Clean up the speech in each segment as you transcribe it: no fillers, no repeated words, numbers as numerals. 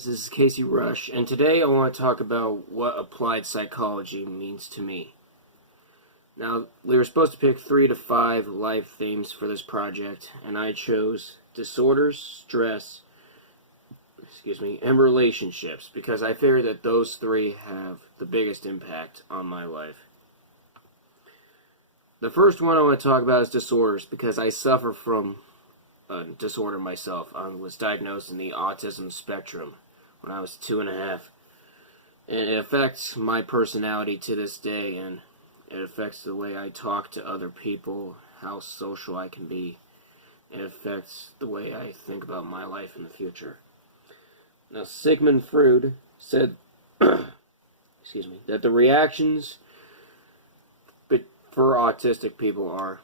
This is Casey Rush, and today I want to talk about what applied psychology means to me. Now, we were supposed to pick 3 to 5 life themes for this project, and I chose disorders, stress, and relationships, because I figure that those 3 have the biggest impact on my life. The first one I want to talk about is disorders, because I suffer from a disorder myself. I was diagnosed in the autism spectrum when I was 2.5. And it affects my personality to this day, and it affects the way I talk to other people, how social I can be. It affects the way I think about my life in the future. Now, Sigmund Freud said that the reactions for autistic people are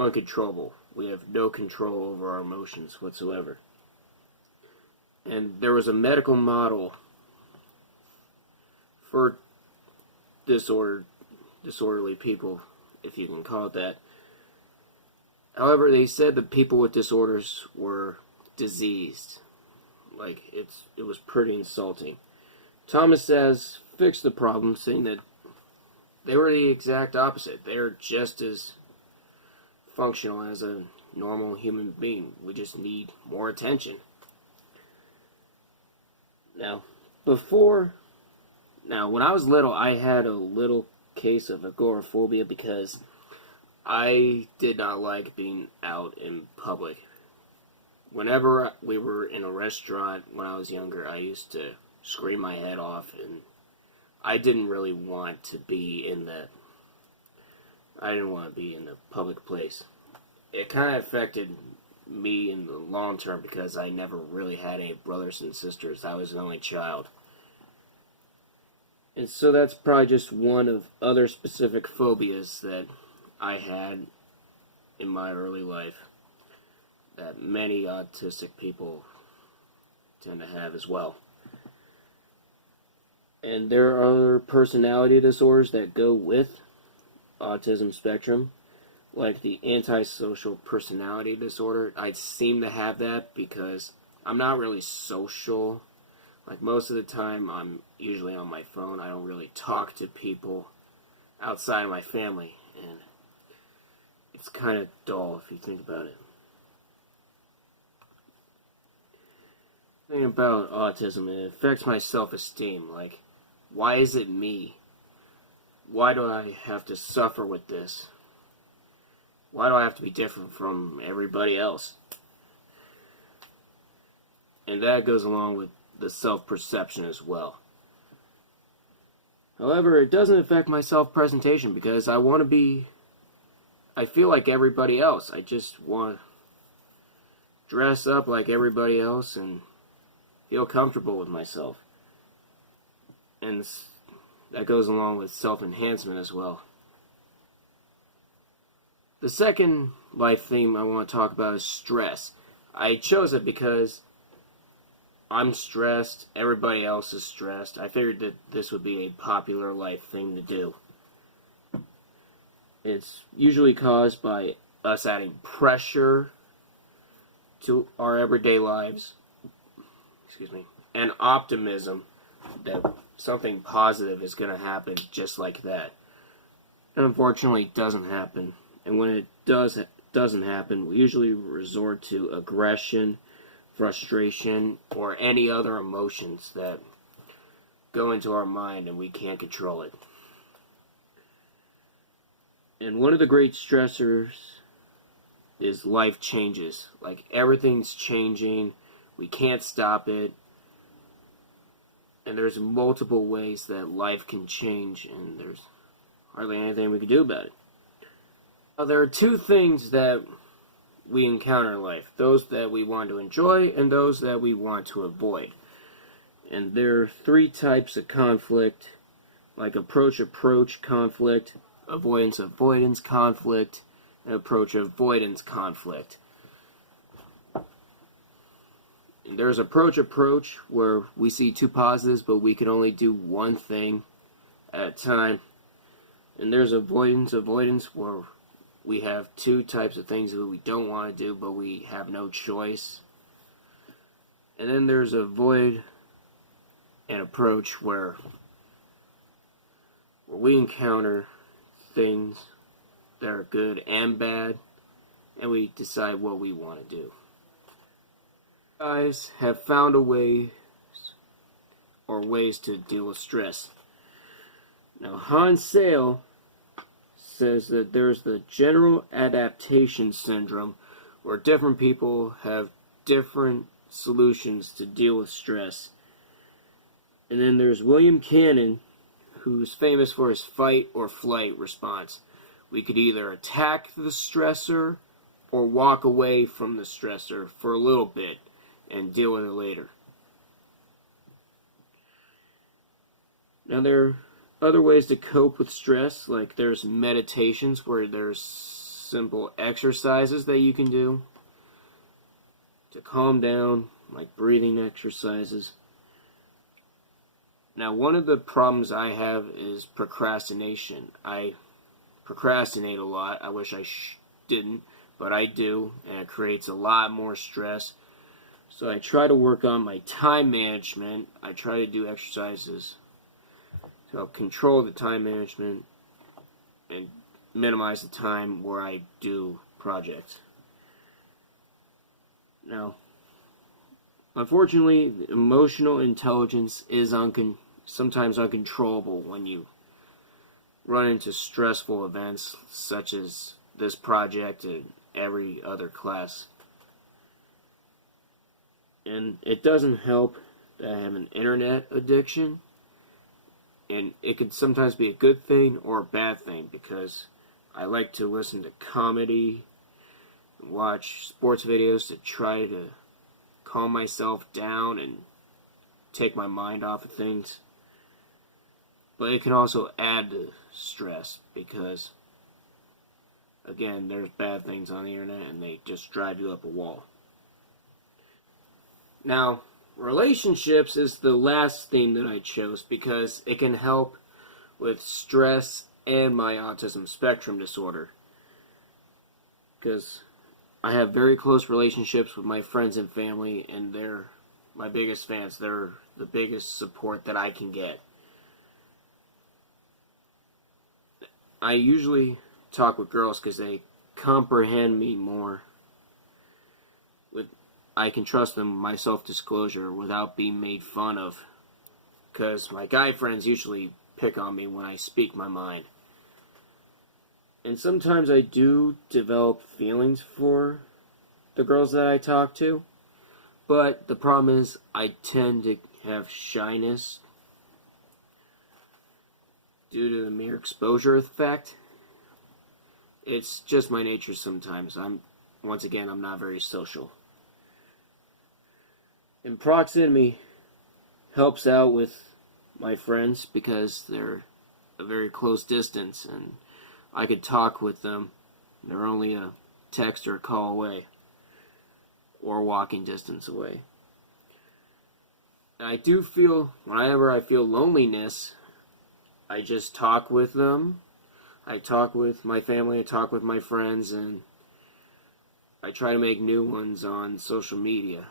uncontrollable. We have no control over our emotions whatsoever. And there was a medical model for disorderly people, if you can call it that. However, they said that people with disorders were diseased. Like, it was pretty insulting. Thomas Szasz fixed the problem, saying that they were the exact opposite. They're just as functional as a normal human being. We just need more attention. Now, when I was little, I had a little case of agoraphobia because I did not like being out in public. Whenever we were in a restaurant when I was younger, I used to scream my head off, and I didn't really want to be in the public place. It kind of affected me in the long term because I never really had any brothers and sisters. I was an only child. And so that's probably just one of other specific phobias that I had in my early life that many autistic people tend to have as well. And there are other personality disorders that go with autism spectrum, like the antisocial personality disorder. I seem to have that because I'm not really social. Like, most of the time I'm usually on my phone. I don't really talk to people outside of my family, and it's kind of dull if you think about it. The thing about autism, it affects my self-esteem. Like, why is it me? Why do I have to suffer with this? Why do I have to be different from everybody else? And that goes along with the self-perception as well. However, it doesn't affect my self-presentation because I feel like everybody else. I just want to dress up like everybody else and feel comfortable with myself. And that goes along with self-enhancement as well. The second life theme I want to talk about is stress. I chose it because I'm stressed, everybody else is stressed. I figured that this would be a popular life thing to do. It's usually caused by us adding pressure to our everyday lives, and optimism that something positive is going to happen just like that. And unfortunately, it doesn't happen. And when it doesn't happen, we usually resort to aggression, frustration, or any other emotions that go into our mind and we can't control it. And one of the great stressors is life changes. Like, everything's changing, we can't stop it, and there's multiple ways that life can change, and there's hardly anything we can do about it. There are 2 things that we encounter in life: those that we want to enjoy and those that we want to avoid. And there are 3 types of conflict, like approach conflict, avoidance conflict, and approach avoidance conflict. And there's approach where we see 2 positives, but we can only do one thing at a time. And there's avoidance where we have 2 types of things that we don't want to do, but we have no choice. And then there's avoid an approach where we encounter things that are good and bad, and we decide what we want to do. Guys have found ways to deal with stress. Now, Hans Sale says that there's the general adaptation syndrome, where different people have different solutions to deal with stress. And then there's William Cannon, who's famous for his fight or flight response. We could either attack the stressor or walk away from the stressor for a little bit and deal with it later. Now, there are other ways to cope with stress, like there's meditations where there's simple exercises that you can do to calm down, like breathing exercises. Now, one of the problems I have is procrastination. I procrastinate a lot. I wish I didn't, but I do, and it creates a lot more stress. So I try to work on my time management. I try to do exercises to help control the time management and minimize the time where I do projects. Now, unfortunately, emotional intelligence is sometimes uncontrollable when you run into stressful events such as this project and every other class. And it doesn't help that I have an internet addiction. And it could sometimes be a good thing or a bad thing, because I like to listen to comedy, and watch sports videos to try to calm myself down and take my mind off of things. But it can also add to stress because, again, there's bad things on the internet and they just drive you up a wall. Now, relationships is the last theme that I chose because it can help with stress and my autism spectrum disorder. Because I have very close relationships with my friends and family, and they're my biggest fans. They're the biggest support that I can get. I usually talk with girls because they comprehend me more. I can trust them, my self-disclosure, without being made fun of. Because my guy friends usually pick on me when I speak my mind. And sometimes I do develop feelings for the girls that I talk to. But the problem is I tend to have shyness due to the mere exposure effect. It's just my nature sometimes. I'm not very social. And proximity helps out with my friends because they're a very close distance and I could talk with them. They're only a text or a call away or walking distance away. And I do feel, whenever I feel loneliness, I just talk with them. I talk with my family, I talk with my friends, and I try to make new ones on social media.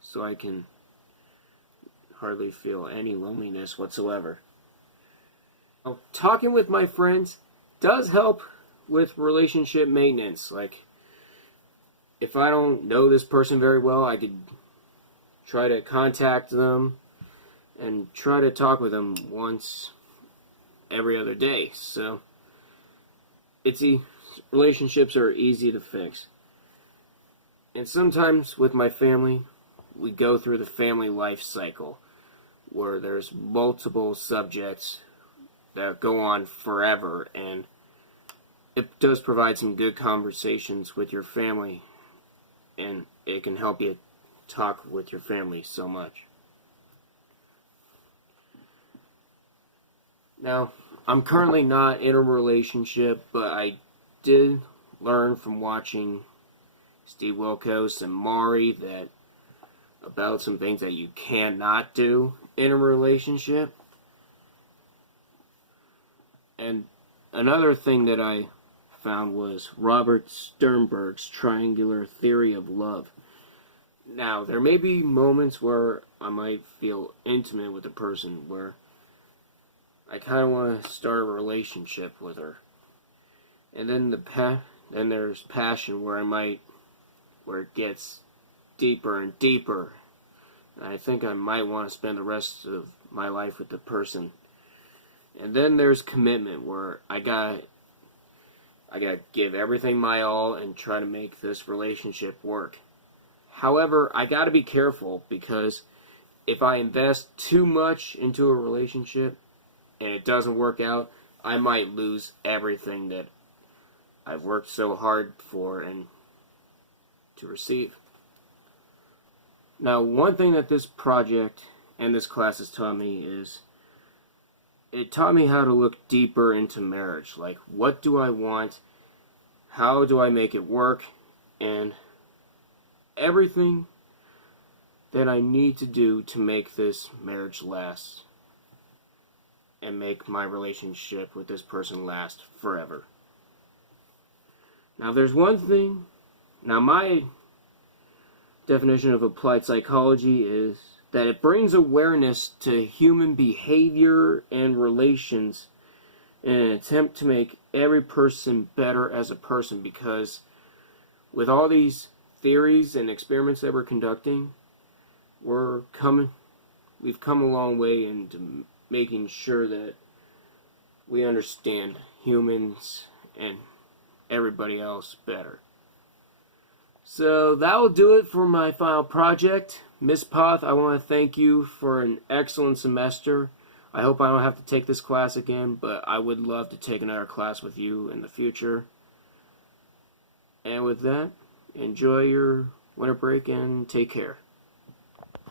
So I can hardly feel any loneliness whatsoever. Now, talking with my friends does help with relationship maintenance. Like, if I don't know this person very well, I could try to contact them and try to talk with them once every other day. So, relationships are easy to fix. And sometimes with my family, we go through the family life cycle where there's multiple subjects that go on forever, and it does provide some good conversations with your family, and it can help you talk with your family so much. Now, I'm currently not in a relationship, but I did learn from watching Steve Wilkos and Maury that about some things that you cannot do in a relationship. And another thing that I found was Robert Sternberg's triangular theory of love. Now, there may be moments where I might feel intimate with the person, where I kind of want to start a relationship with her. And then then there's passion, where where it gets deeper and deeper. And I think I might want to spend the rest of my life with the person. And then there's commitment, where I gotta give everything my all and try to make this relationship work. However, I gotta be careful, because if I invest too much into a relationship and it doesn't work out, I might lose everything that I've worked so hard for and to receive. Now, one thing that this project and this class has taught me is, it taught me how to look deeper into marriage. Like, what do I want? How do I make it work? And everything that I need to do to make this marriage last and make my relationship with this person last forever. Now, there's one thing. Now, my definition of applied psychology is that it brings awareness to human behavior and relations in an attempt to make every person better as a person, because with all these theories and experiments that we're conducting, we've come a long way into making sure that we understand humans and everybody else better. So that will do it for my final project. Miss Poth, I want to thank you for an excellent semester. I hope I don't have to take this class again, but I would love to take another class with you in the future. And with that, enjoy your winter break and take care.